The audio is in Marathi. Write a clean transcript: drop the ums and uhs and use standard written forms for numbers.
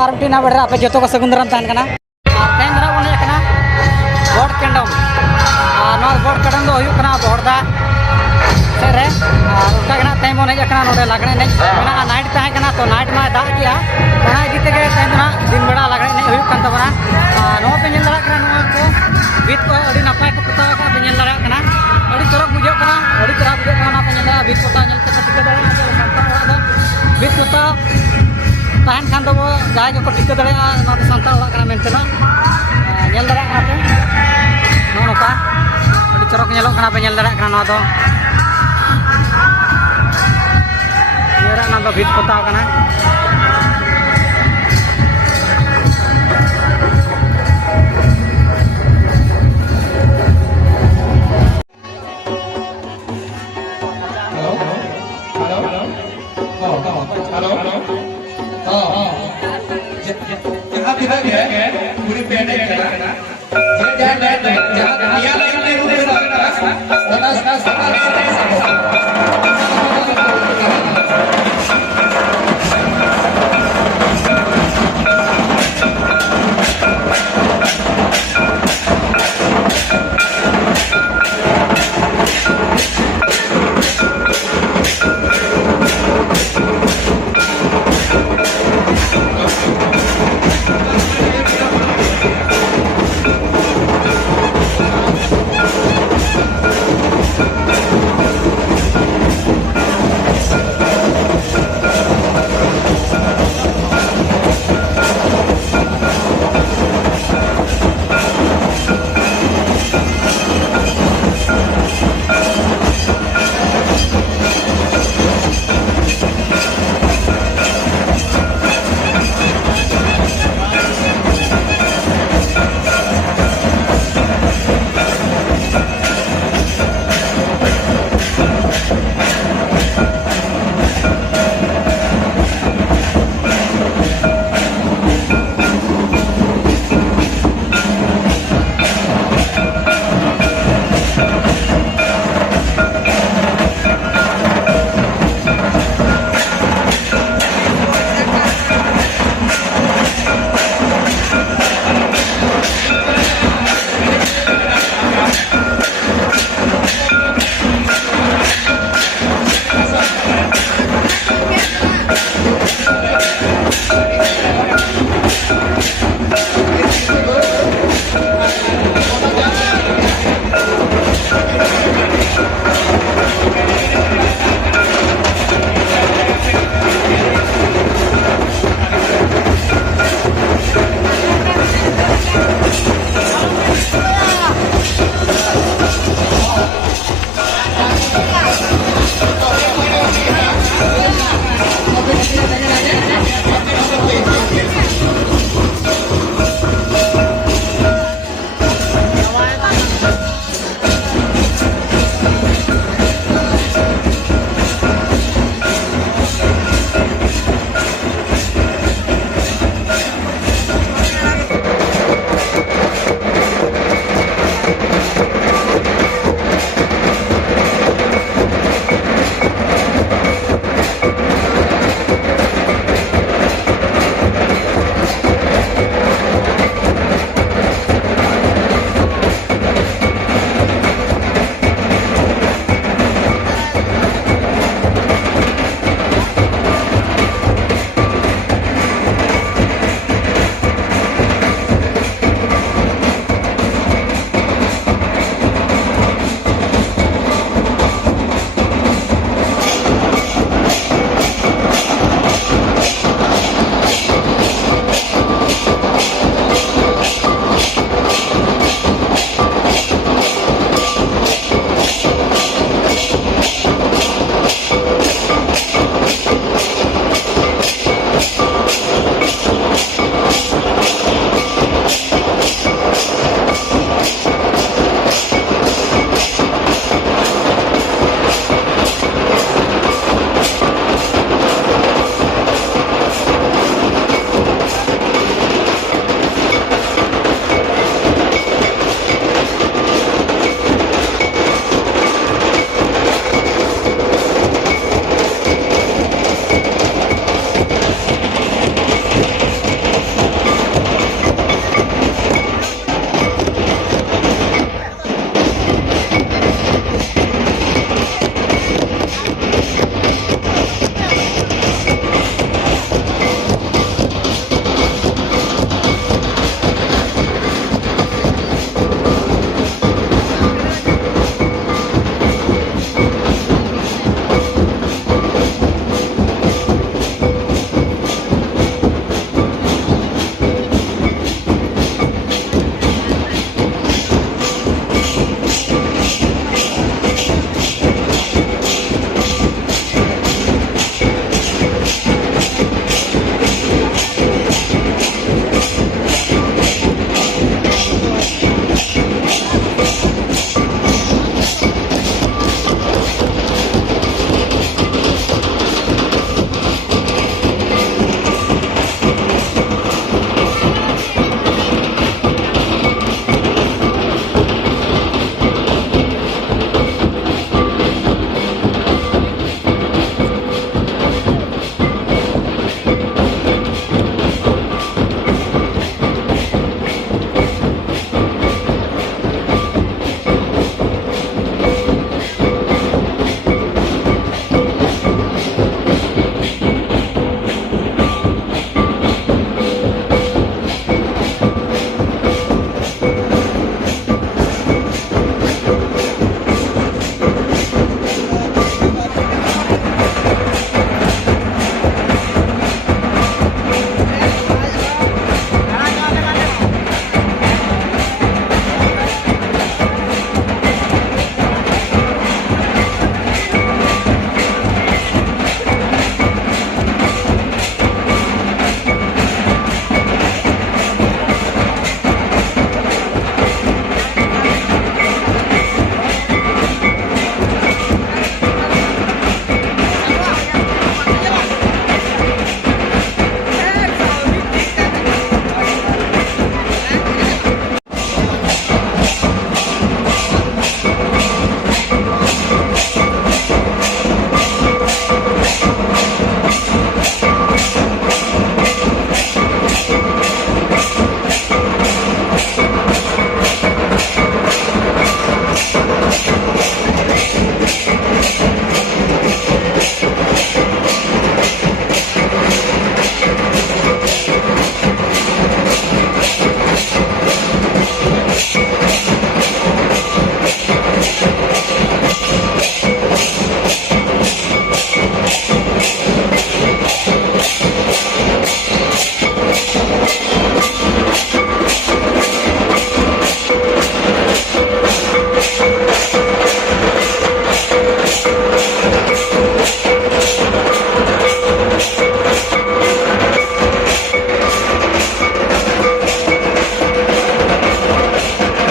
और मिट्टी ना बढ़ा आप जो को सगुंदराम तहन कना तेन धरा बन हेकना बोर्ड कैंडम बोर्ड कैंडम दो हुयुग कना बोर्डा से रे उनका कना तेन बन हेकना नोडे लागणे ने मेना नाइट तहन कना तो नाइट मा दाग किया ओना इदी तेगे तेन ना दिन बेड़ा लागणे ने हुयुग कन तबना नो पे नेल दरा कना नो को बीत को अड़ी नापाय को पता का पे नेल दरा कना अड़ी चरक बुझो कना अड़ी चरक बुझो कना पे नेल दरा बीत पता नेल के टिका दरा संता ओड़ा दो बीत पता तहन खान दो जाय को टिका दरा ना तो संता ओड़ा कना मेनते ना नेल दरा कना पे नो नोका अड़ी चरक नेलो कना पे नेल दरा कना नो दो येरा ना दो बीत पता कना